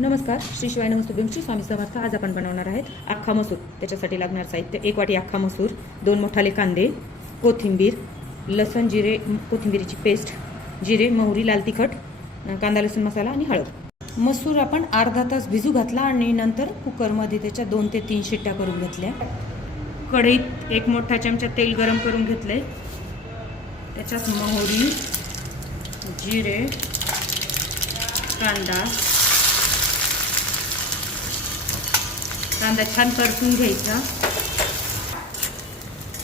नमस्कार, श्री शिवाय नमस्तुभ्यं श्री स्वामी समर्थ. आज आपण बनवणार आहेत अख्खा मसूर. त्याच्यासाठी लागणार साहित्य: 1 वाटी अख्खा मसूर, 2 मोठाले कांदे, कोथिंबीर, लसण जिरे कोथिंबीरीची पेस्ट, जिरे मोहरी लाल तिखट, कांदा लसूण मसाला आणि हळद. मसूर आपण अर्धा तास भिजू घातला आणि नंतर कुकरमध्ये त्याच्या 2 ते 3 शिट्ट्या करून घेतल्या. कढईत 1 मोठा चमचा तेल गरम करून घेतले. त्याच्यात मोहरी, जिरे, कांदा छान परतून घ्यायचा.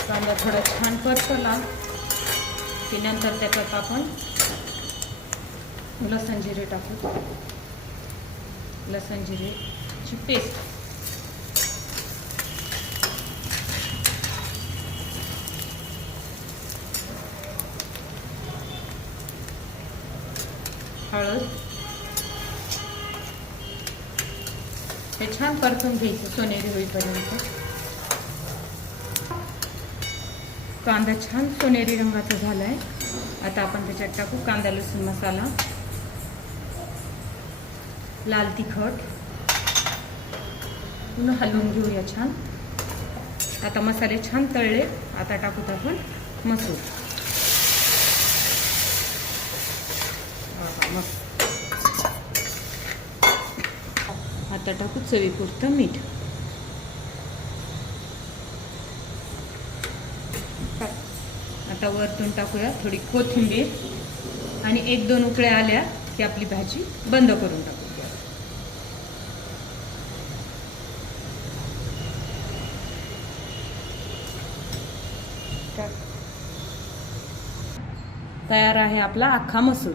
कांदा थोडा छान परतला की नंतर त्याच्यात आपण लसण जिरे टाकू. लसण जिरेची पेस्ट, हळद हे छान परतून घ्यायचं सोनेरी होईपर्यंत. कांदा छान सोनेरी रंगाचा झालाय. आता आपण त्याच्यात टाकू कांदा लसूण मसाला, लाल तिखट, पुन्हा हलवून घेऊया छान. आता मसाले छान तळले. आता टाकूत आपण मसूर. मस्त. आता टाकू चवीपुरतं मीठ. आता वरतून टाकूया थोडी कोथिंबीर आणि 1-2 उकळ्या आल्या की आपली भाजी बंद करून टाकूया. तयार आहे आपला अख्खा मसूर.